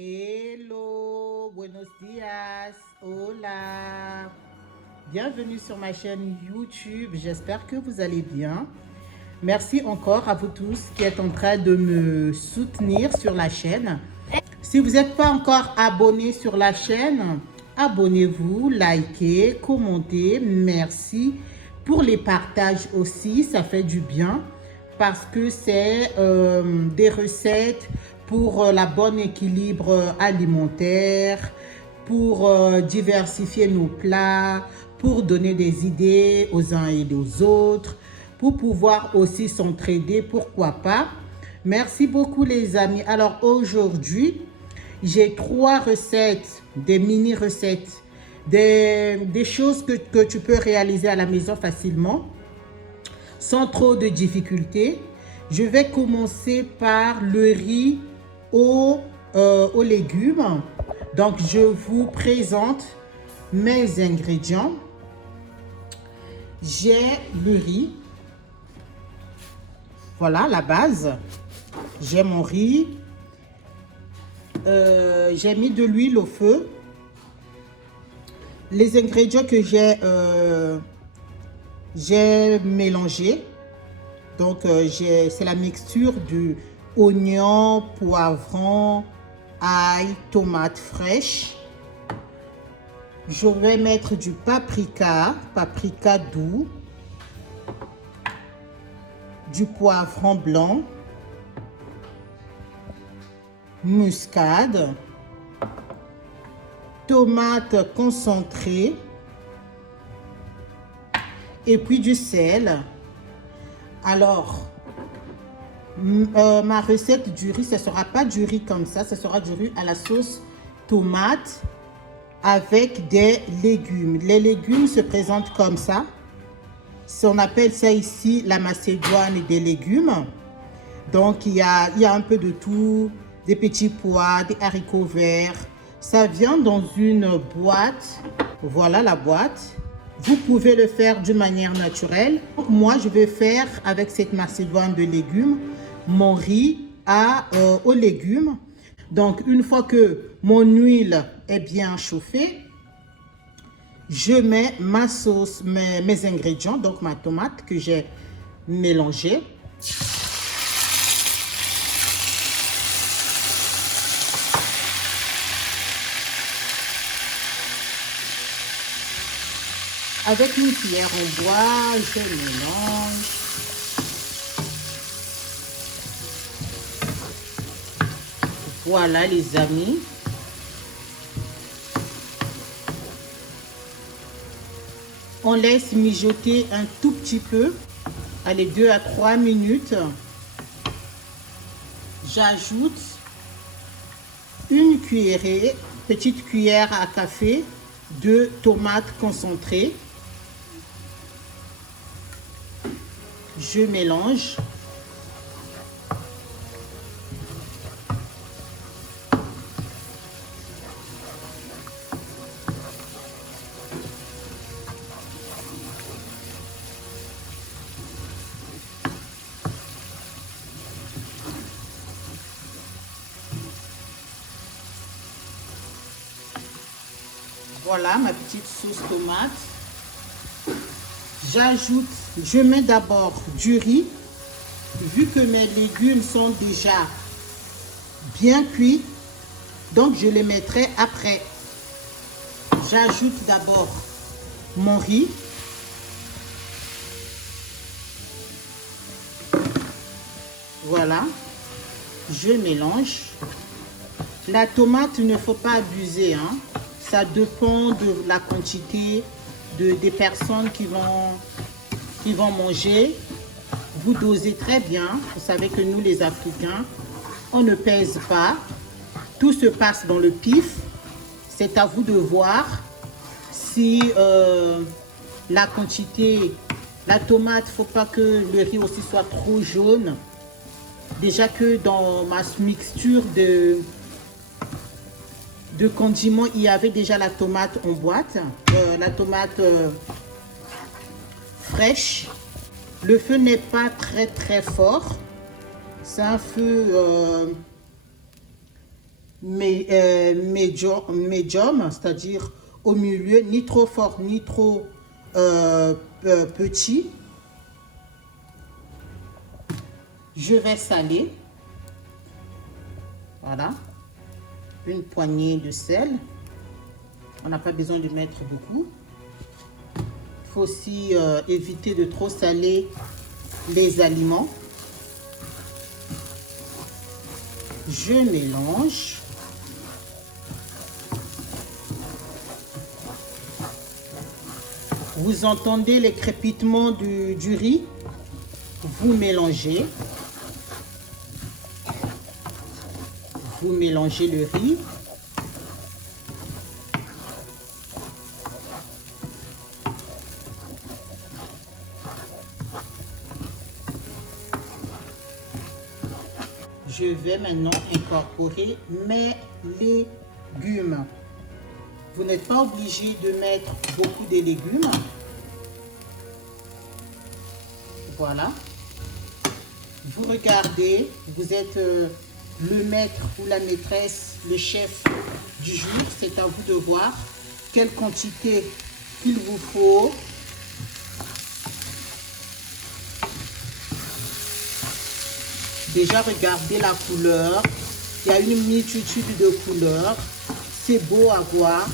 Hello, buenos días, hola. Bienvenue sur ma chaîne YouTube. J'espère que vous allez bien. Merci encore à vous tous qui êtes en train de me soutenir sur la chaîne. Si vous n'êtes pas encore abonné sur la chaîne, abonnez-vous, likez, commentez. Merci pour les partages aussi, ça fait du bien parce que c'est des recettes pour la bonne équilibre alimentaire, pour diversifier nos plats, pour donner des idées aux uns et aux autres, pour pouvoir aussi s'entraider, pourquoi pas. Merci beaucoup les amis. Alors aujourd'hui, j'ai 3 recettes, des mini-recettes, des choses que tu peux réaliser à la maison facilement, sans trop de difficultés. Je vais commencer par le riz aux légumes. Donc, je vous présente mes ingrédients. J'ai le riz. Voilà la base. J'ai mon riz. J'ai mis de l'huile au feu. Les ingrédients que j'ai mélangés. Donc, c'est la mixture du oignon, poivron, ail, tomate fraîche. Je vais mettre du paprika doux, du poivron blanc, muscade, tomate concentrée et puis du sel. Alors, ma recette du riz, ce ne sera pas du riz comme ça, ce sera du riz à la sauce tomate avec des légumes. Les légumes se présentent comme ça. On appelle ça ici la macédoine des légumes. Donc, il y a un peu de tout, des petits pois, des haricots verts. Ça vient dans une boîte. Voilà la boîte. Vous pouvez le faire d'une manière naturelle. Donc, moi, je vais faire avec cette macédoine de légumes mon riz aux légumes. Donc, une fois que mon huile est bien chauffée, je mets ma sauce, mes ingrédients, donc ma tomate que j'ai mélangée. Avec une cuillère en bois, je mélange. Voilà les amis. On laisse mijoter un tout petit peu. Allez, 2 à 3 minutes. J'ajoute une cuillerée, petite cuillère à café de tomates concentrées. Je mélange. Voilà ma petite sauce tomate. Je mets d'abord du riz. Vu que mes légumes sont déjà bien cuits, donc je les mettrai après. J'ajoute d'abord mon riz. Voilà, je mélange. La tomate, il ne faut pas abuser, hein. Ça dépend de la quantité des personnes qui vont manger. Vous dosez très bien. Vous savez que nous, les Africains, on ne pèse pas. Tout se passe dans le pif. C'est à vous de voir si la quantité, la tomate, il ne faut pas que le riz aussi soit trop jaune. Déjà que dans ma mixture de condiments, il y avait déjà la tomate en boîte, la tomate fraîche. Le feu n'est pas très fort. C'est un feu médium, c'est-à-dire au milieu, ni trop fort, ni trop petit. Je vais saler. Voilà. Une poignée de sel. On n'a pas besoin de mettre beaucoup. Il faut aussi éviter de trop saler les aliments. Je mélange. Vous entendez les crépitements du riz. Vous mélangez. Vous mélangez le riz. Je vais maintenant incorporer mes légumes. Vous n'êtes pas obligé de mettre beaucoup de légumes. Voilà. Vous regardez, vous êtes le maître ou la maîtresse, le chef du jour. C'est à vous de voir quelle quantité il vous faut. Déjà, regardez la couleur. Il y a une multitude de couleurs. C'est beau à voir.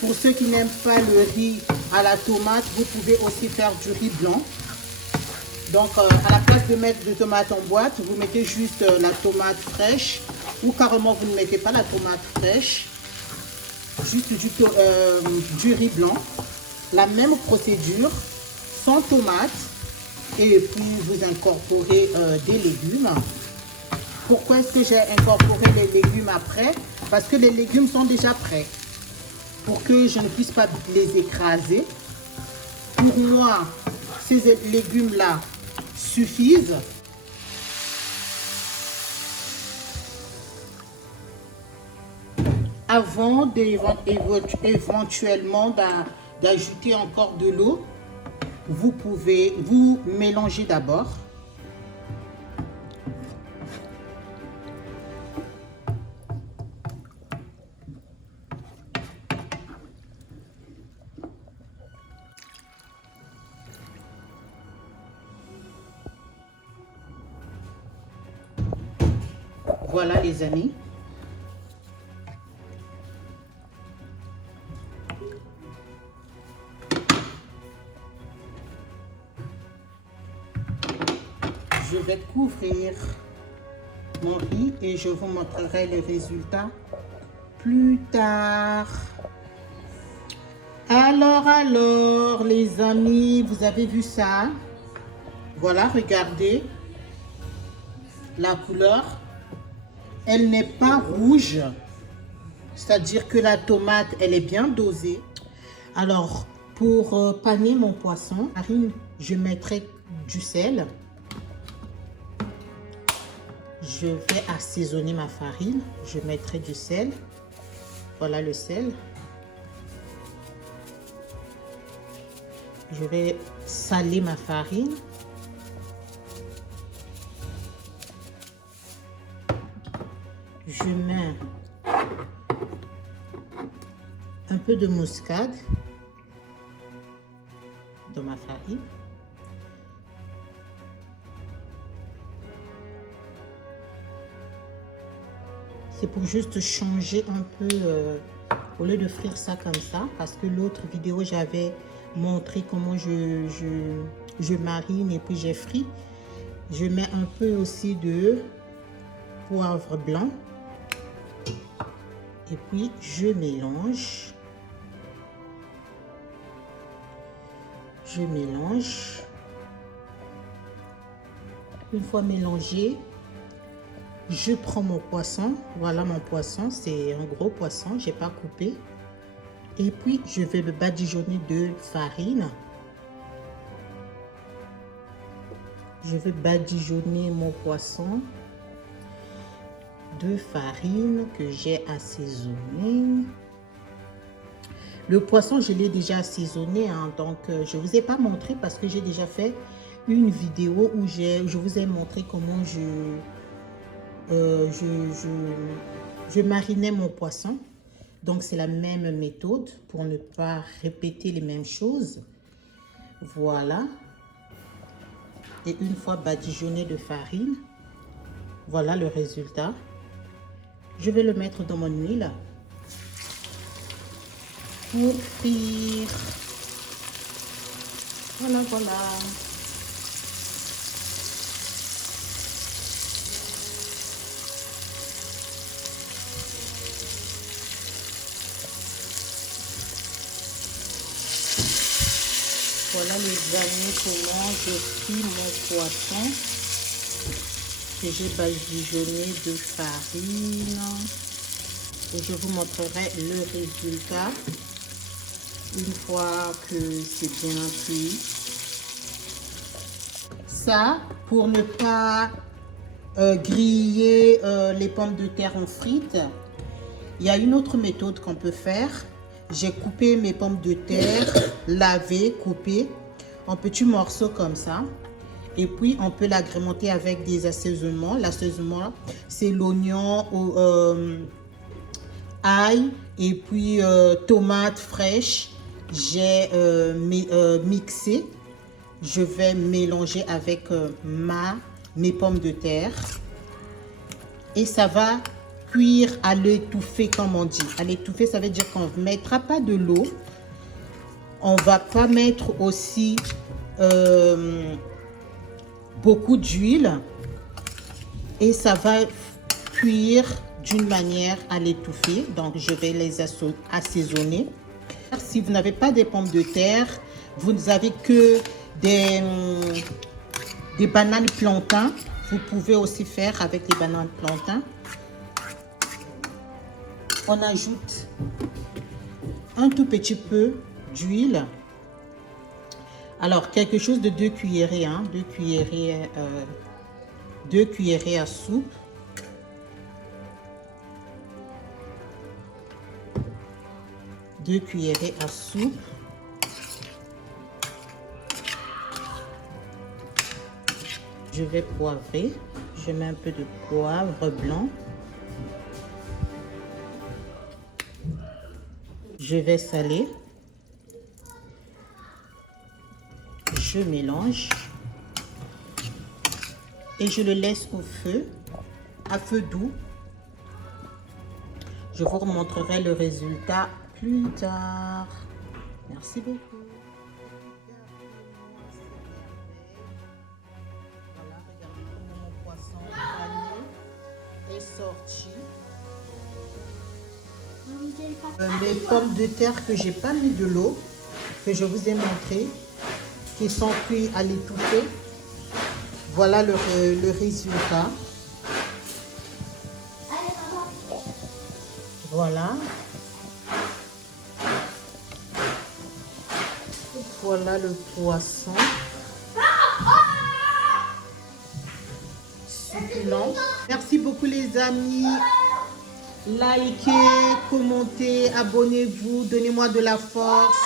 Pour ceux qui n'aiment pas le riz à la tomate, vous pouvez aussi faire du riz blanc. Donc, à la place de mettre de tomates en boîte, vous mettez juste la tomate fraîche. Ou carrément, vous ne mettez pas la tomate fraîche. Juste du riz blanc. La même procédure, sans tomate. Et puis, vous incorporez des légumes. Pourquoi est-ce que j'ai incorporé les légumes après? Parce que les légumes sont déjà prêts. Pour que je ne puisse pas les écraser. Pour moi, ces légumes-là suffisent. Avant éventuellement d'ajouter encore de l'eau, vous pouvez vous mélanger d'abord. Voilà les amis. Je vais couvrir mon riz et je vous montrerai les résultats plus tard. Alors les amis, vous avez vu ça? Voilà, regardez la couleur. Elle n'est pas rouge, c'est-à-dire que la tomate, elle est bien dosée. Alors, pour paner mon poisson, je mettrai du sel. Je vais assaisonner ma farine. Je mettrai du sel. Voilà le sel. Je vais saler ma farine. Je mets un peu de muscade dans ma farine. C'est pour juste changer un peu, au lieu de frire ça comme ça, parce que l'autre vidéo, j'avais montré comment je marine et puis j'ai frit. Je mets un peu aussi de poivre blanc. Et puis, je mélange. Je mélange. Une fois mélangé, je prends mon poisson. Voilà mon poisson. C'est un gros poisson. Je n'ai pas coupé. Et puis, je vais le badigeonner de farine. Je vais badigeonner mon poisson de farine que j'ai assaisonné. Le poisson, je l'ai déjà assaisonné, hein, donc je ne vous ai pas montré parce que j'ai déjà fait une vidéo où je vous ai montré comment Je marinais mon poisson. Donc, c'est la même méthode pour ne pas répéter les mêmes choses. Voilà. Et une fois badigeonné de farine, voilà le résultat. Je vais le mettre dans mon huile pour frire. Voilà, voilà. Voilà les amis, comment je fris mon poisson que j'ai badigeonné de farine. Et je vous montrerai le résultat une fois que c'est bien cuit. Ça, pour ne pas griller les pommes de terre en frites, il y a une autre méthode qu'on peut faire. J'ai coupé mes pommes de terre, lavées, coupées en petits morceaux comme ça. Et puis, on peut l'agrémenter avec des assaisonnements. L'assaisonnement, c'est l'oignon, ail et puis tomates fraîches. J'ai mixé. Je vais mélanger avec mes pommes de terre. Et ça va cuire à l'étouffée, comme on dit. À l'étouffée, ça veut dire qu'on ne mettra pas de l'eau. On ne va pas mettre aussi beaucoup d'huile. Et ça va cuire d'une manière à l'étouffer. Donc, je vais les assaisonner. Si vous n'avez pas des pommes de terre, vous n'avez que des bananes plantains. Vous pouvez aussi faire avec les bananes plantains. On ajoute un tout petit peu d'huile. Alors, quelque chose de 2 cuillerées, hein, 2 cuillerées à soupe. Deux cuillerées à soupe. Je vais poivrer. Je mets un peu de poivre blanc. Je vais saler. Je mélange. Et je le laisse au feu, à feu doux. Je vous remontrerai le résultat plus tard. Merci beaucoup. Voilà, regardez comment mon poisson pané est sorti. Les pommes de terre que j'ai pas mis de l'eau, que je vous ai montré, qui sont cuits à l'étouffée. Voilà le résultat. Voilà. Voilà le poisson. Succulent. Merci beaucoup les amis. Likez, commentez, abonnez-vous, donnez-moi de la force.